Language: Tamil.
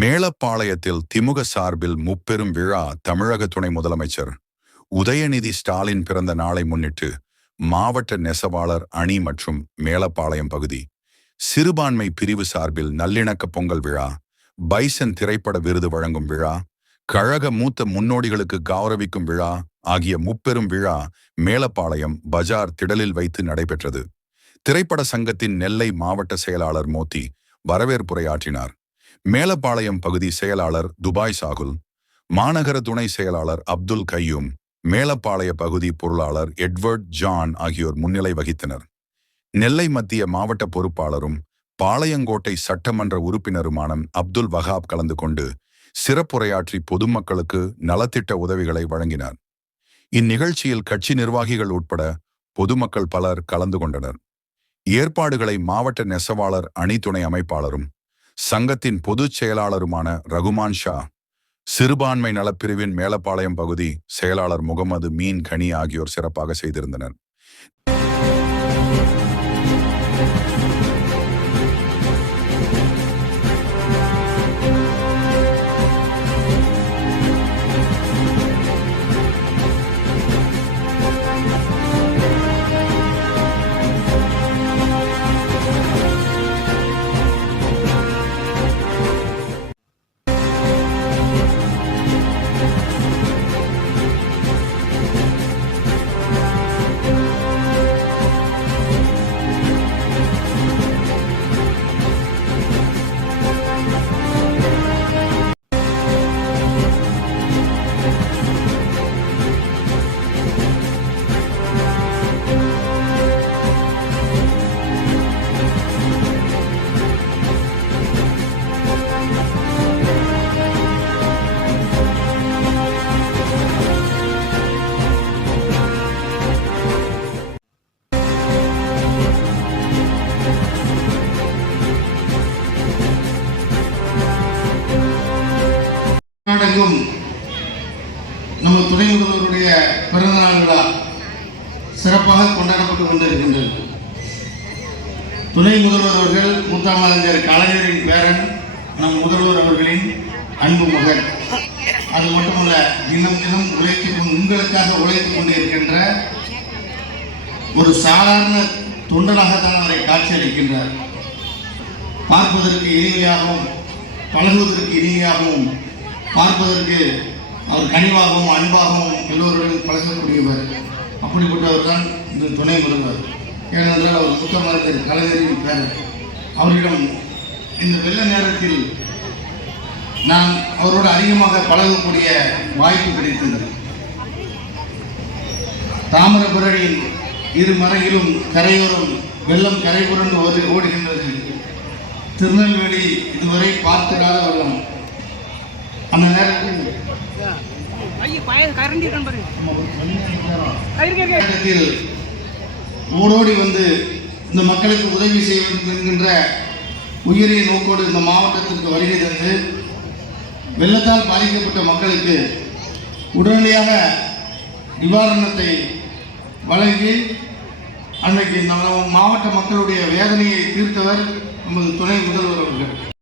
மேலப்பாளையத்தில் திமுக சார்பில் முப்பெரும் விழா. தமிழக துணை முதலமைச்சர் உதயநிதி ஸ்டாலின் பிறந்த நாளை முன்னிட்டு மாவட்ட நெசவாளர் அணி மற்றும் மேலப்பாளையம் பகுதி சிறுபான்மை பிரிவு சார்பில் நல்லிணக்க பொங்கல் விழா, பைசன் திரைப்பட விருது வழங்கும் விழா, கழக மூத்த முன்னோடிகளுக்கு கௌரவிக்கும் விழா ஆகிய முப்பெரும் விழா மேலப்பாளையம் பஜார் திடலில் வைத்து நடைபெற்றது. திரைப்பட சங்கத்தின் நெல்லை மாவட்ட செயலாளர் மோத்தி வரவேற்புரையாற்றினார். மேலப்பாளையம் பகுதி செயலாளர் துபாய் சாகுல், மாநகர துணை செயலாளர் அப்துல் கையூம், மேலப்பாளைய பகுதி பொருளாளர் எட்வர்ட் ஜான் ஆகியோர் முன்னிலை வகித்தனர். நெல்லை மத்திய மாவட்ட பொறுப்பாளரும் பாளையங்கோட்டை சட்டமன்ற உறுப்பினருமான அப்துல் வஹாப் கலந்து கொண்டு சிறப்புரையாற்றி பொதுமக்களுக்கு நலத்திட்ட உதவிகளை வழங்கினார். இந்நிகழ்ச்சியில் கட்சி நிர்வாகிகள் உட்பட பொதுமக்கள் பலர் கலந்து கொண்டனர். ஏற்பாடுகளை மாவட்ட நெசவாளர் அணி துணை அமைப்பாளரும் சங்கத்தின் பொதுச் செயலாளருமான ரகுமான் ஷா, சிறுபான்மை நலப்பிரிவின் மேலப்பாளையம் பகுதி செயலாளர் முகமது மீன் கனி ஆகியோர் சிறப்பாக செய்திருந்தனர். நம்ம துணை முதல்வருடைய பிறந்தநாள் விழா சிறப்பாக கொண்டாடப்பட்டு கொண்டிருக்கின்றது. துணை முதல்வர் அவர்கள் முத்தமிழறிஞர் கலைஞரின் பேரன், நம் முதல்வர் அவர்களின் அன்பு மகன். அது மட்டுமல்ல, தினம் தினம் உங்களுக்காக உழைத்துக் கொண்டிருக்கின்ற ஒரு சாதாரண தொண்டனாகத்தான் அவரை காட்சியளிக்கின்றார். பார்ப்பதற்கு இனிமையாகவும் பழகுவதற்கு இனிமையாகவும் பார்ப்பதற்கு அவர் கனிவாகவும் அன்பாகவும் எல்லோருடன் பழகக்கூடியவர். அப்படிப்பட்டவர் தான் இந்த துணை முதல்வர். ஏனென்றால் அவர் முத்தமிழறிஞர் கலைஞரின் பேரன். அவரிடம் இந்த வெள்ள நேரத்தில் நான் அவரோடு அதிகமாக பழகக்கூடிய வாய்ப்பு கிடைத்தது. தாமிரபரணியின் இரு மறையிலும் கரையோரம் வெள்ளம் கரை புரண்டு ஓடுகின்றது. திருநெல்வேலி இதுவரை பார்த்திராத வெள்ளம். அந்த நேரத்தில் ஓடோடி வந்து இந்த மக்களுக்கு உதவி செய்ய வேண்டும் என்கின்ற உயரிய நோக்கோடு இந்த மாவட்டத்திற்கு வருகை தந்து வெள்ளத்தால் பாதிக்கப்பட்ட மக்களுக்கு உடனடியாக நிவாரணத்தை வழங்கி அன்றைக்கு நம்ம மாவட்ட மக்களுடைய வேதனையை தீர்த்தவர் நமது துணை முதல்வர் அவர்கள்.